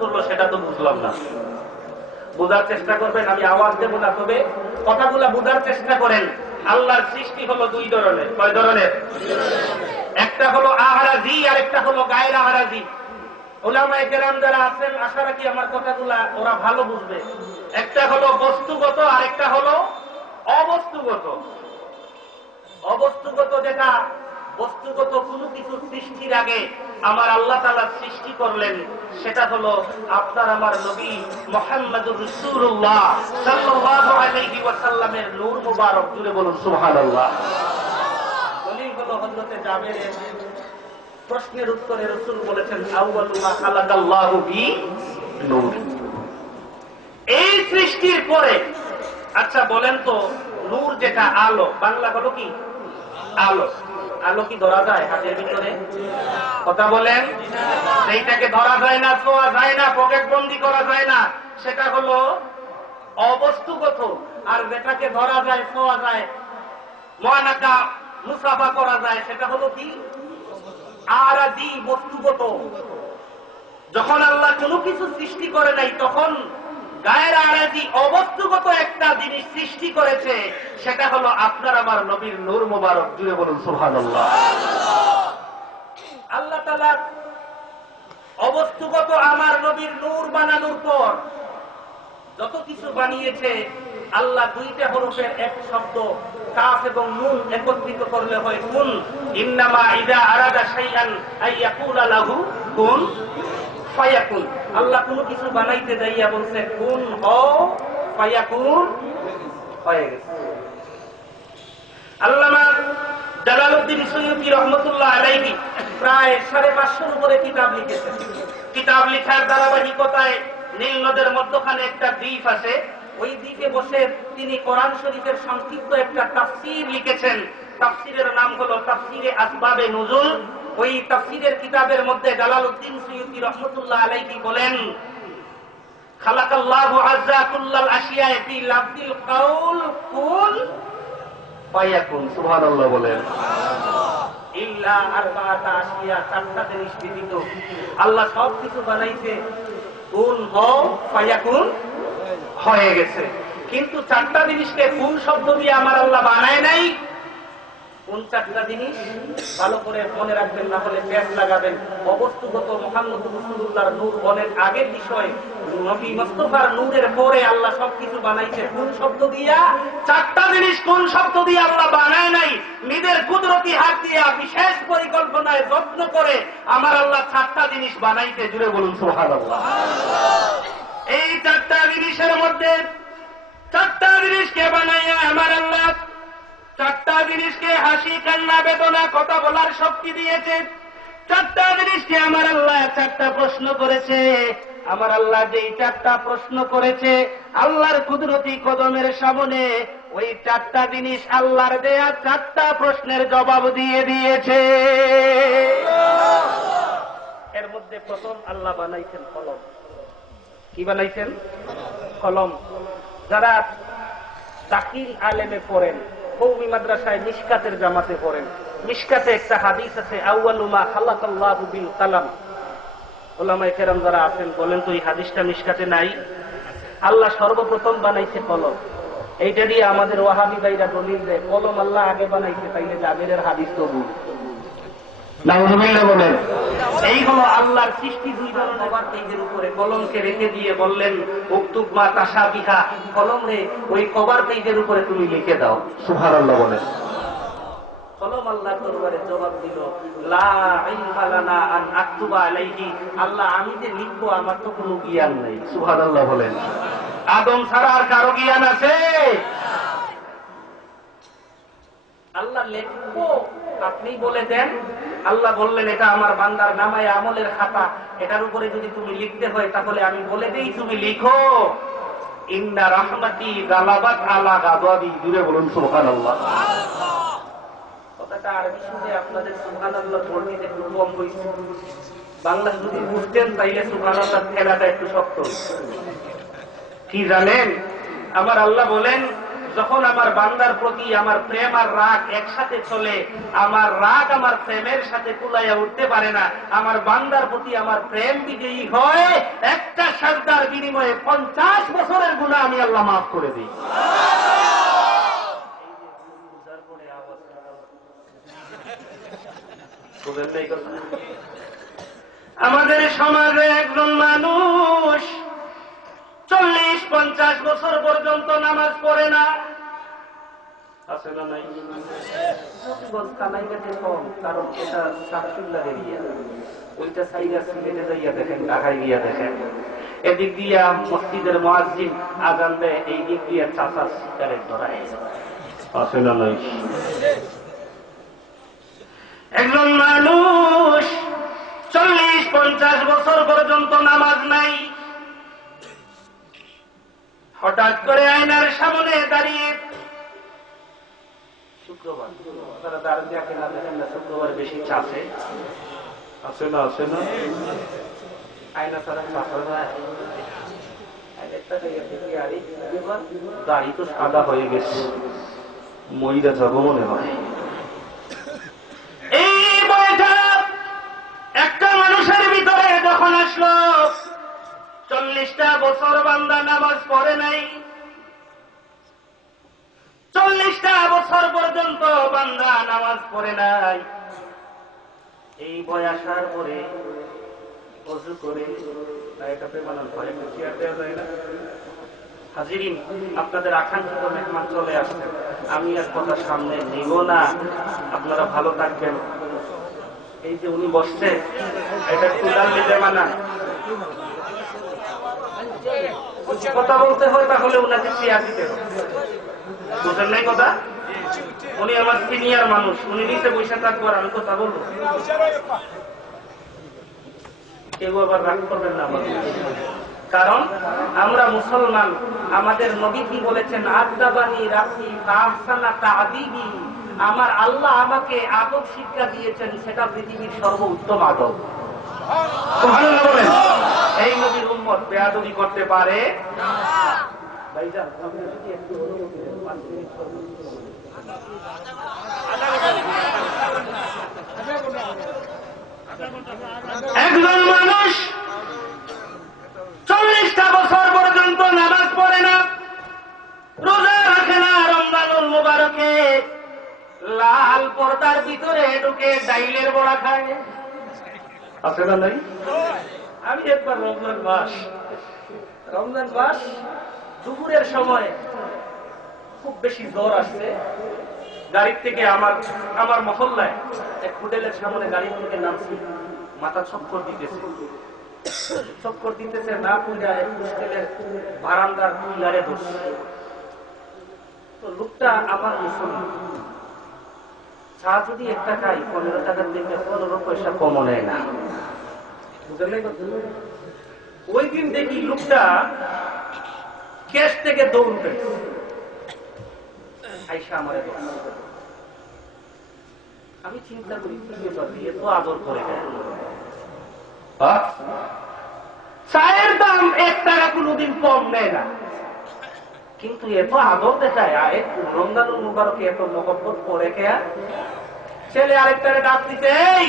করলো সেটা তো বুঝলাম না। বোঝার চেষ্টা করবেন, আমি আওয়াজ দেব না, তবে কথাগুলা বোঝার চেষ্টা করেন। আল্লাহর সৃষ্টি হলো দুই ধরনের। কয় ধরনের? একটা হলো আহারাজি আর একটা হলো গায়ের আহারাজি। উলামায়ে কেরাম যারা আছেন, আশা রাখি আমার কথাগুলা ওরা ভালো বুঝবে। একটা হলো বস্তুগত আর একটা হলো অবস্তুগত। অবস্তুগত যেটা, বস্তুগত কোনো কিছু সৃষ্টির আগে আমার আল্লাহ তাআলা সৃষ্টি করলেন, সেটা হলো আপনার আমার নবী মুহাম্মদুর রাসূলুল্লাহ সাল্লাল্লাহু আলাইহি ওয়াসাল্লামের নূর মুবারক। জুড়ে বলুন সুবহানাল্লাহ। দলিল হলো হযরতে জাবেরের প্রশ্নের উত্তরে রাসূল বলেছেন, আউয়ালু মা খালাকাল্লাহু বি নূর। এই সৃষ্টির পরে, আচ্ছা বলেন তো, নূর যেটা আলো, বাংলা হলো কি? আলো। আলো কি ধরা যায় হাতের ভিতরে? কথা বলেন। সেইটাকে ধরা যায় না, ছোঁয়া যায় না, পকেট বন্দি করা যায় না, সেটা হলো অবস্তুগত। আর যেটাকে ধরা যায়, ছোঁয়া যায়, মুআনাকা মুসাফা করা যায়, সেটা হলো কি? আরাদি, বস্তুগত। যখন আল্লাহ কোনো কিছু সৃষ্টি করে নাই, তখন গায়ের আরাদি অবস্তুগত একটা জিনিস সৃষ্টি করেছে, সেটা হলো আপনার আমার নবীর নূর মুবারক। জুড়ে বলুন সুবহানাল্লাহ। আল্লাহ তাআলা অবস্তুগত আমার নবীর নূর বানানোর পর যত কিছু বানিয়েছে, আল্লাহ দুইটা হরফের এক শব্দ কাফ এবং নুন একত্রিত করলে হয় কুন। ইন্নামা ইযা আরাদা শাইআন আইয়াকুলা লাহু কুন ফায়াকুন। আল্লাহ কোনো কিছু বানাইতে যাইয়া বলছে কুন হও, ফায়াকুন হয়ে গেছে। আল্লামা জালালউদ্দিন সুয়ুতী রাহমাতুল্লাহ আলাইহি প্রায় 550 উপরে কিতাব লিখেছেন। কিতাব লেখার ধারাবাহিকতায় নীল নদের মধ্যখানে একটা দ্বীপ আছে, ওই দ্বীপে বসে তিনি কোরআন শরীফের সংক্ষিপ্ত একটা তাফসীর লিখেছেন। তাফসীরের নাম হলো তাফসীরে আসবাবে নুজুল। ওই তাফসীরের কিতাবের মধ্যে জালালউদ্দিন সুয়ুতী রাহমাতুল্লাহ আলাইহি বলেন, খালাকাল্লাহু আযজা কুল্লাল আশিয়া ফি লাফযিল কাউল কুন ফায়াকুন। সুবহানাল্লাহ বলেন। ইল্লা আরবাআতা আশিয়া, চারটা জিনিস ব্যতীত আল্লাহ সব কিছু বানাইছে, কুন হও, ফায়াকুন হয়ে গেছে। কিন্তু চারটা জিনিসকে কোন শব্দ দিয়ে আমার আল্লাহ বানায় নাই? কোন চারটা জিনিস? ভালো করে মনে রাখবেন, না হলে প্যাচ লাগাবেন। অবস্তুগত মুহাম্মদ রাসূলুল্লাহর নূর অনেক আগের বিষয়, নবী মুস্তাফার নূরের পরে আল্লাহ সবকিছু বানাইছে কোন শব্দ দিয়া? চারটা জিনিস কোন শব্দ দিয়ে আল্লাহ বানায় নাই? নিজের কুদরতি হাত দিয়ে বিশেষ পরিকল্পনায় যত্ন করে আমার আল্লাহ চারটা জিনিস বানাইতে। জুড়ে বলুন সুবহানাল্লাহ। এই চারটা জিনিসের মধ্যে চারটা জিনিসকে বানাইয়া আমার আল্লাহ চারটা জিনিসকে হাসি, কান্না, বেদনা, কথা বলার শক্তি দিয়েছে। চারটা জিনিসকে আমার আল্লাহ চারটা প্রশ্ন করেছে। আমার আল্লাহ যেই চারটা প্রশ্ন করেছে, আল্লাহর কুদরতি কদমের সামনে ওই চারটা জিনিস আল্লাহর দেয়া চারটা প্রশ্নের জবাব দিয়ে দিয়েছে। এর মধ্যে প্রথম আল্লাহ বানাইছেন কলম। কি বানাইছেন? কলম। যারা দাখিল আলেমে পড়েন, কওমি মাদ্রাসায় মিশকাতের জামাতে পড়েন, মিশকাতে একটা হাদিস আছে, আউয়ালু মা খালাকাল্লাহু বিল কালাম। উলামায়ে কেরাম যারা আছেন বলেন তো এই হাদিসটা মিশকাতে নাই? আল্লাহ সর্বপ্রথম বানাইছে কলম। এইটা দিয়ে আমাদের ওয়াহাবি ভাইরা দলিল দেয় কলম আল্লাহ আগে বানাইছে, তাইলে জাবেরের হাদিস তো ভুল। নাউযুবিল্লাহ বলেন। এই হলো আল্লাহর সৃষ্টি দুই ধরনের। কভার পেজের উপরে কলমকে রেখে দিয়ে বললেন, উক্তুব মা তাশাবিহা, কলম রে ওই কভার পেজের উপরে তুমি লিখে দাও। সুবহানাল্লাহ বলেন। কলম আল্লাহর দরবারে জবাব দিল, লা ইলমা লানা আন আকতুবা আলাইহি, আল্লাহ আমি যে লিখবো আমার তো কোনো জ্ঞান নেই। সুবহানাল্লাহ বলেন। আদম ছাড়া আর কারো জ্ঞান আছে? আল্লাহ লিখবো আপনি বলে দেন। আল্লাহ বললেন, এটা আমার বান্দার নামায়ে আমলের খাতা, এটার উপরে যদি তুমি লিখতে হয় তাহলে আমি বলে দেই, তুমি লিখো। ইন্না রাহমাতি গালাবাত আলা গাদাবি। জুড়ে বলুন সুবহানাল্লাহ। কথাটা আরবি শুনে আপনাদের সুবহানাল্লাহ পড়তে একটু কম হয়েছে। বাংলা যদি বুঝতেন তাইলে সুবহানাল্লাহ ঠেলাটা একটু শক্ত। কি জানেন, আমার আল্লাহ বলেন, যখন আমার বান্দার প্রতি আমার প্রেম আর রাগ একসাথে চলে, আমার রাগ আমার প্রেমের সাথে কুলাইয়া উঠতে পারে না, আমার বান্দার প্রতি আমার প্রেম বিজয়ী হয়, একটা সাজদার বিনিময়ে 50 বছরের গুনাহ আমি আল্লাহ মাফ করে দিই। আমাদের সমাজে একজন মানুষ 40-50 বছর পর্যন্ত নামাজ পড়ে না, আছে না নাই? কানাইঘাটে কম, কারণ এটা সাতচুল্লার এরিয়া। ওইটা সাইডা সিলেটে যাইয়া দেখেন, ঢাকায় গিয়া দেখেন, এদিক দিয়া মসজিদের মুয়াজ্জিন আযান দেয়, এই দিক দিয়া চাচা সিগারেট ধরায়, আছে না নাই? একজন মানুষ 40-50 বছর পর্যন্ত নামাজ নাই, হঠাৎ করে আয়নার সামনে দাঁড়িয়ে শুক্রবার, তারা দাঁড়িয়ে কেনা দেখেন না, শুক্রবার বেশি চাষে আছে না, আছে না? আয়না তারা চাষা যায়, দাড়ি তো সাদা হয়ে গেছে, মহিলা যাব মনে হয়। এই বইটা একটা মানুষের ভিতরে যখন আসলো, 40টা বছর বান্দা নামাজ পড়ে নাই, 40টা বছর পর্যন্ত বান্দা নামাজ পড়ে নাই। এই বয় আসার পরে ওযু করে এটা পেমানন হয়, একটু চেয়ার দেওয়া যায় না? হাজিরিন, আপনাদের আকাঙ্ক্ষিত মেহমান চলে আসছেন, আমি আর কথা সামনে নিব না, আপনারা ভালো থাকবেন। এই যে উনি বসছে, এটা কুলার নিতে মানা, কথা বলতে হয় তাহলে উনাকে চেয়ার দিতে হবে, বুঝেন নাই কথা? উনি আমার সিনিয়র মানুষ, উনি নিচে বসে থাকবো, আমি কথা বলবো, কেউ আবার রাগ করবেন না আমার। কারণ আমরা মুসলমান, আমাদের নবী কি বলেছেন, আদাবানি রাব্বি ফাহসানা তা'দীবি, আমার আল্লাহ আমাকে আদব শিক্ষা দিয়েছেন, সেটা পৃথিবীর সর্বোত্তম আদব। সুবহানাল্লাহ বলেন। এই নবীর উম্মত বেয়াদবি করতে পারে না। ভাইজান, আপনি যদি একটু অনুমতি দেন, 5 মিনিট একজন মানুষ 40টা বছর পর্যন্ত নামাজ পড়ে না, রোজা রাখে না, রমজানুল মুবারকে লাল পর্দার ভিতরে ঢুকে ডাইলের বড়া খায়, আছে না নাই? আমি একবার রমজান মাস দুপুরের সময় খুব বেশি জ্বর আসছে, গাড়ির থেকে আমার মহল্লায় এক হোটেলের সামনে গাড়ি থেকে নামছি, মাথা চক্কর দিতেছে না, পূজা হোস্টেলের বারান্দার পিলারে বসছে। তো লোকটা আমার মুসলমান, চা যদি একটা খাই 15 টাকার থেকে 15 পয়সা কমও নেয় না, বুঝলেন? ওই দিন দেখি লোকটা ক্যাশ থেকে দৌড় পেয়েছে, আইসা আমারে আমি চিন্তা করি, এত আদর করে চায়ের দাম 1 টাকা কোনদিন কম নেয় না, কিন্তু এত আদর দেখায়, রমজানুল মুবারকে এত মহব্বত করে কে? ছেলে আরেকটারে ডাক দিতে, এই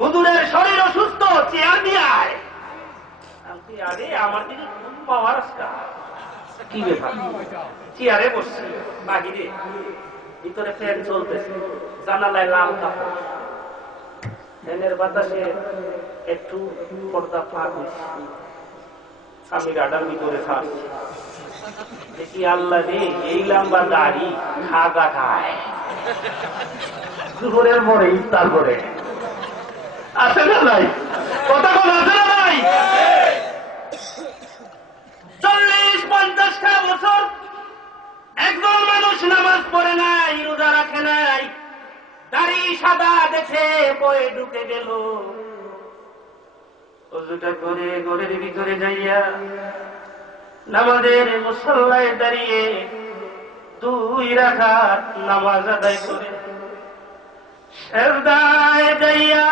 হুজুরের শরীর অসুস্থ, চেয়ার দিয়ে আয়। আরে আমার দিকে পাওয়ার কি ব্যাপার? চেয়ারে বসছি, বাহিরে ভিতরে ফ্যান চলতেছে, জানালায় লাল কাপড়, ফ্যানের বাতাসে একটু পর্দা ফাঁক হয়েছে, আমি রাডার ভিতরে থাকছি, দেখি আল্লাহ রে, এই লম্বা দাড়ি খাগা খায়, দুপুরের পরে ইফতার করে, আছে না নাই? কথা বল, আছে না নাই? 40-50টা বছর একজন মানুষ নামাজ পড়ে নাই, রোজা রাখে নাই, দাড়ি সাদা দেখে বয়ে ঢুকে গেল, ওযুটা করে ঘরের ভিতরে যাইয়া নামাজের মুসল্লায় দাঁড়িয়ে 2 রাকাত নামাজ আদায় করে সিজদায় যাইয়া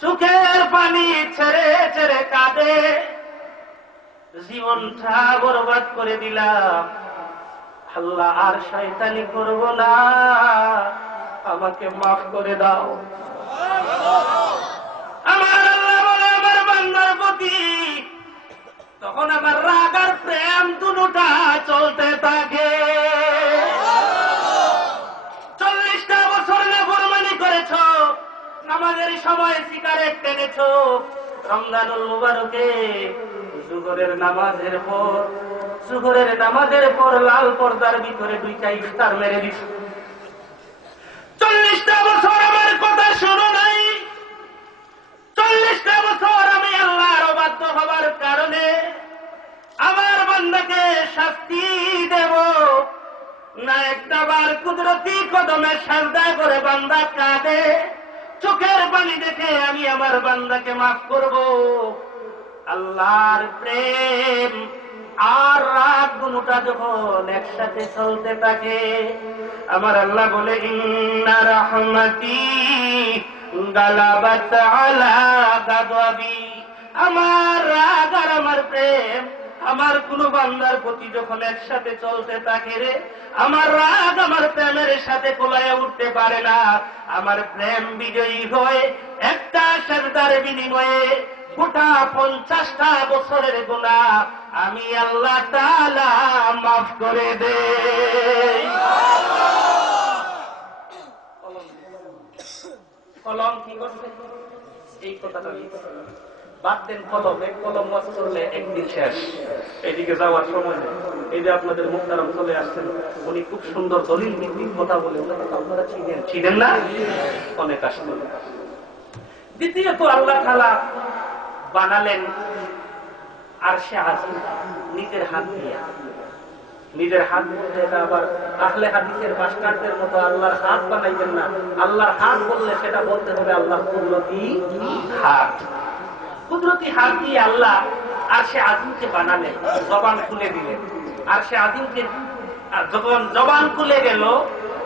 চোখের পানি ছেড়ে ছেড়ে কাঁদে, জীবনটা বরবাদ করে দিলাম, আল্লাহ আর শয়তানি করব না, আমাকে মাফ করে দাও। আমার আল্লাহ বলে, আমার বান্দার প্রতি দেখেছো রমজানুল মুবারকে জোহরের নামাজের পর লাল পর্দার ভিতরে 2টা ইফতার মেরে দিছ। 40টা বছর আমার কথা শোনো নাই, 40টা বছর আমি আল্লাহর অবাধ্য হবার কারণে আমার বান্দাকে শাস্তি দেব না। একটা বার কুদরতি কদমে সাজদা করে বান্দা কাঁদে, চোখের পানি দেখে আমি আমার বান্দাকে মাফ করব। আল্লাহর প্রেম আর রাগ দুটা যখন একসাথে চলতে থাকে, আমার আল্লাহ বলে ইন্না রাহমাতি গালাবাত আলা গাদাবি। আমার রাগ আর আমার প্রেম আমার কোন বান্দার প্রতি যখন একসাথে চলতে থাকে রে, আমার রাগ আমার প্রেমের সাথে কোলায় উঠতে পারে না। আমার প্রেম বিজয়ী হয়ে একটা সাজদার বিনিময়ে গোটা 50টা বছরের গুনাহ আমি আল্লাহ তাআলা মাফ করে দেই। কলম কি করছে এই কথাটা বাদ দেন। কলম ওয়াজ করলে একদিন শেষ, এদিকে যাওয়ার সময় নেই। এই যে আপনাদের মুহতারাম চলে আসছেন, উনি খুব সুন্দর দলিল ভিত্তিক কথা বলে, ওনাকে আপনারা চিনেন না? অনেক আসছেন। দ্বিতীয়ত আল্লাহ তাআলা বানালেন আরশে আজিম নিজের হাত দিয়ে। এটা আবার আহলে হাদিসের মাস্টারদের মতো আল্লাহর হাত বানাইবেন না। আল্লাহর হাত বললে সেটা বলতে হবে আল্লাহর কুদরতি হাত। কুদরতি হাত দিয়ে আল্লাহ আরশে আজিমকে বানালেন, জবান খুলে দিলেন। আরশে আজিমকে যখন জবান খুলে গেল,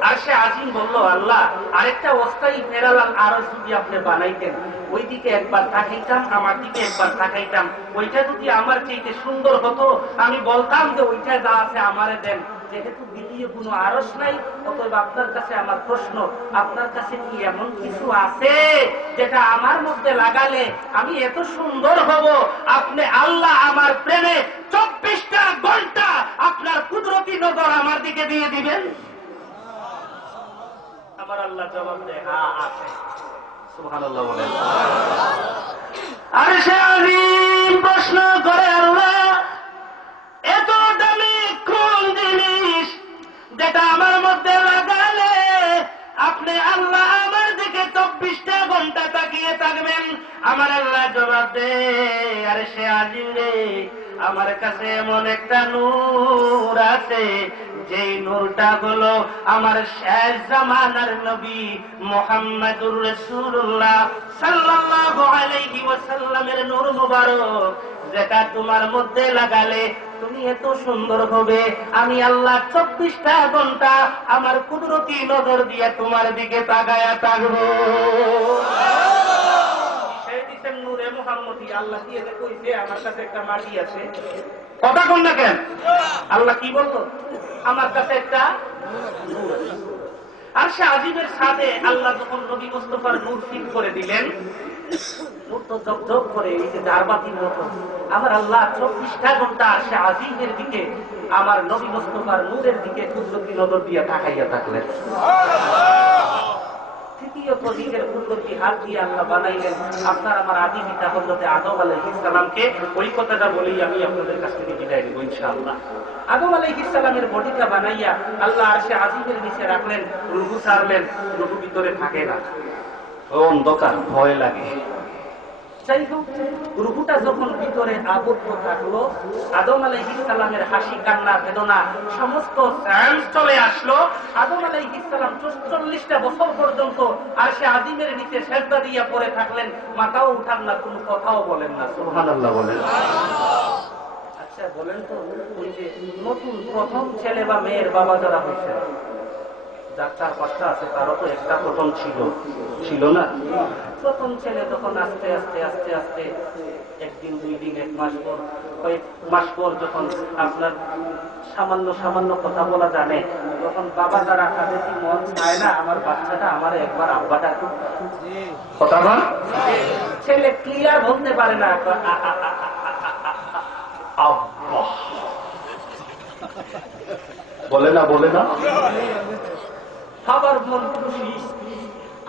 আরশে আজিম বলল, আল্লাহ আরেকটা অস্থায়ী ফেরালাম আরশ যদি আপনি বানাইতেন, ওইদিকে একবার তাকাইতাম, আমার দিকে একবার তাকাইতাম, ওইটা যদি আমার চাইতে সুন্দর হতো আমি বলতাম যে ওইটা যা আছে আমারে দেন। যেহেতু দ্বিতীয় কোনো আরশ নাই, অতএব আপনার কাছে আমার প্রশ্ন, আপনার কাছে কি এমন কিছু আছে যেটা আমার মধ্যে লাগালে আমি এত সুন্দর হব? আপনি আল্লাহ আমার প্রেমে 24টা ঘন্টা আপনার কুদরতি নজর আমার দিকে দিয়ে দিবেন? আমার আল্লাহ জবাব দেয়, হ্যাঁ আছে। সুবহানাল্লাহ বলেন। আরশে আজিম প্রশ্ন করে, আল্লাহ এত দামি কোন জিনিস যেটা আমার মধ্যে লাগালে আপনি আল্লাহ আমার দিকে 24টা ঘন্টা তাকিয়ে থাকবেন? আমার আল্লাহ জবাব দেয়, আরশে আজিম রে, আমার কাছে এমন একটা নূর আছে যেই নূরটা হলো আমার শেষ জামানার নবী মুহাম্মদুর রাসূলুল্লাহ সাল্লাল্লাহু আলাইহি ওয়াসাল্লামের নূর মুবারক, যেটা তোমার মধ্যে লাগালে তুমি এত সুন্দর হবে। আমি আল্লাহ 24টা ঘন্টা আমার কুদরতি নজর দিয়ে তোমার দিকে তাকায়া থাকবো। নূরে মুহাম্মদী আল্লাহ দিয়ে কইছে আমার কাছে একটা মাটি আছে। কথা কোন না কেন? আল্লাহ কি বলতো? আমার কাছে একটা নূর আছে। আরশে আজিমের সাথে আল্লাহ যখন নবী মুস্তাফার নূর ফিট করে দিলেন, নূর তো ঝকঝক করে, এই যে জারবাতির মতো। আমার আল্লাহ 24টা ঘন্টা আরশে আজিমের দিকে, আমার নবী মুস্তাফার নূরের দিকে কুদরতি নজর দিয়ে তাকাইয়া থাকলেন। তৃতীয়ত নিজের কুদরতি হাত দিয়ে আল্লাহ বানাইলেন আপনার আমার আদি পিতা হযরত আদম আলাইহিস সালামকে। ওই কথাটা বলেই আমি আপনাদের কাছ থেকে বিদায় নেব ইনশাআল্লাহ। আদম আলাইহিস সালামের বডিটা বানাইয়া আল্লাহ আরশে আজিমের নিচে রাখলেন, রূহ ছাড়লেন। রূহ ভিতরে থাকে না, অন্ধকার, ভয় লাগে। যাই হোক, রূহটা যখন ভিতরে আবদ্ধ থাকলো, আদম আলাইহিস সালামের হাসি, কান্না, বেদনা সমস্ত সেন্স চলে আসলো। আদম আলাইহিস সালাম 40টা বছর পর্যন্ত আরশে আজিমের নিচে সেজদা দিয়ে পড়ে থাকলেন, মাথাও উঠান না, কোনো কথাও বলেন না। সুবহানাল্লাহ বলেন। আচ্ছা বলেন তো, ওই যে নতুন প্রথম ছেলে বা মেয়ের বাবা যারা হয়েছে, যার 4-5টা আছে, তারও তো একটা প্রথম ছিল না? প্রথম ছেলে যখন আস্তে আস্তে আস্তে আস্তে একদিন, 2 দিন, 1 মাস পর, কয়েক মাস পর যখন আপনার সামান্য কথা বলা জানে, তখন বাবা যারা তাদের কি মন চায় না আমার বাচ্চাটা আমার একবার আব্বাটা কথা বল? ছেলে ক্লিয়ার বলতে পারে না, আব্বা বলে না। আবার মন খুশি,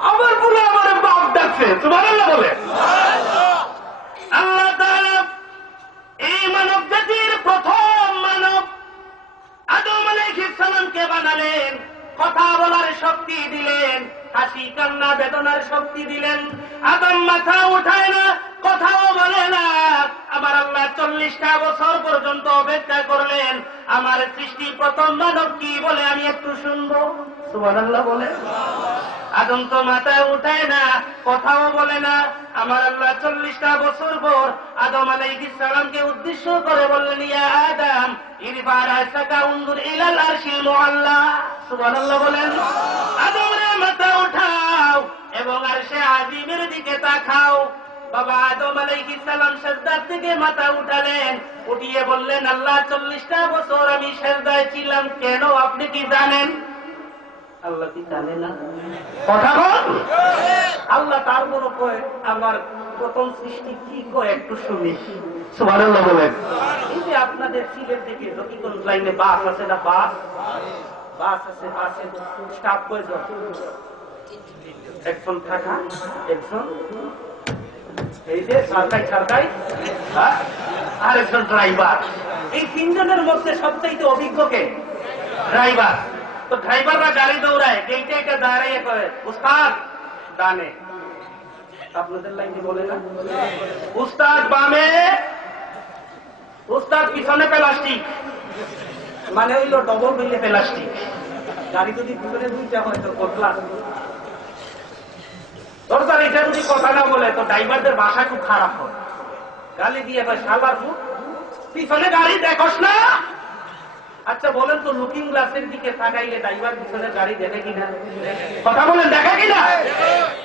আবার বলে আমার বাবা রব ডাকছে, সুবহানাল্লাহ বলে। আল্লাহ তাআলা এই মানব জাতির প্রথম মানব আদম আলাইহিস সালামকে বানালেন, কথা বলার শক্তি দিলেন, হাসি কান্না বেদনার শক্তি দিলেন। আদম মাথা উঠায় না, কথাও বলে না। আমার আল্লাহ 40টা বছর পর্যন্ত অপেক্ষা করলেন আমার সৃষ্টি প্রথম মানব কি বলে আমি একটু শুনবো, সুবহানাল্লাহ বলে। আদম তো মাথা উঠায় না, কথাও বলে না। আমার আল্লাহ 40টা বছর পর আদম আলাইহিস সালামকে উদ্দেশ্য করে বললেন, ইয়া আদম ইরফা রাসাকা উনজুর ইলাল আরশিল মুআল্লা, সুবহানাল্লাহ বলেন। আদম রে মাথা উঠাও এবং আরশে আজিমের দিকে তাকাও। বাবা আদম আলাইহিস সালাম সিজদার থেকে মাথা উঠালেন, উঠিয়ে বললেন, আল্লাহ 40টা বছর আমি সিজদায় ছিলাম, কেন আপনি কি জানেন? আল্লাহ কি জানে না? কথা বল। আল্লাহ তার বড় কয়, আমার প্রথম সৃষ্টি কি কয় একটু শুনি, সুবহানাল্লাহ বলেন। এই যে আপনাদের সিলেট থেকে জকিগঞ্জ লাইনে বাস আছে না, বাস আছে, বাসে স্টাফ কয়জন? একজন থাকা, একজন এই যে সরকারি আর একজন ড্রাইভার। এই তিনজনের মধ্যে সবচাইতে অভিজ্ঞ কে? ড্রাইভার। তো ড্রাইভাররা গাড়ি দৌড়ায়, গেইটে এটা দাঁড়িয়ে করে, উস্তাদ ডানে, আপনাদের লাইনে বলে না, উস্তাদ বামে, উস্তাদ পিছনে প্লাস্টিক, মানে হইল ডবল হইলে প্লাস্টিক। গাড়ি যদি পিছনে দুইটা হয় তো কতলা দরকার। এটা যদি কথা না বলে তো ড্রাইভারদের ভাষা খুব খারাপ হয়, গালি দিয়ে ভাই শালার ফুট, পিছনে গাড়ি দেখোস না। আচ্ছা বলেন তো, লুকিং গ্লাসের দিকে তাকাইলে ড্রাইভার পিছনে গাড়ি দেখে কিনা? কথা বলেন, দেখে কিনা?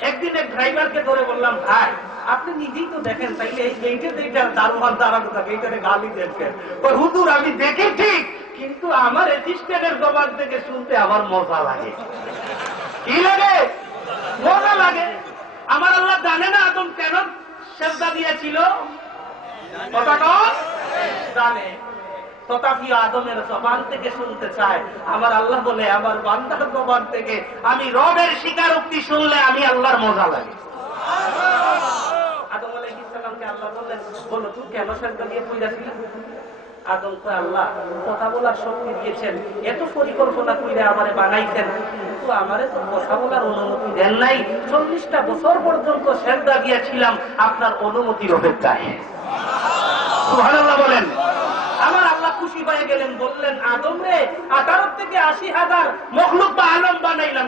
একদিন এক ড্রাইভারকে ধরে বললাম, ভাই আপনি নিজেই তো দেখেন, তাইলে এই গেইটে দেখে দারোয়ান দাঁড়ানো থাকে, এইটারে গালি দেখেন। হুজুর আমি দেখি ঠিক, কিন্তু আমার অ্যাসিস্ট্যান্টের জবান থেকে শুনতে আমার মজা লাগে। কি লাগে? মজা লাগে। আমার আল্লাহ জানে না আদম কেন সেজদা দিয়েছিল? কথা কন জানে, তথাপি আদমের জবান থেকে শুনতে চায়। আমার আল্লাহ বলে, আমার বান্দার জবান থেকে আমি রবের স্বীকারোক্তি শুনলে আমি আল্লাহর মজা লাগে। আদম আলাইহিস সালামকে আল্লাহ বললেন, বলো তুই কেন সেজদা দিয়ে পড়েছিলি? আদম তো আল্লাহ কথা বলার শক্তি দিয়েছেন, এত পরিকল্পনা করে আমারে বানাইছেন, কিন্তু আমারে তো কথা বলার অনুমতি দেন নাই। 40টা বছর পর্যন্ত সেজদা দিয়েছিলাম আপনার অনুমতির অপেক্ষায়, সুবহানাল্লাহ বলেন। আমার আল্লাহ খুশি হয়ে গেলেন, বললেন, আদম রে 18 থেকে 80,000 মখলুক বা আলম বানাইলাম,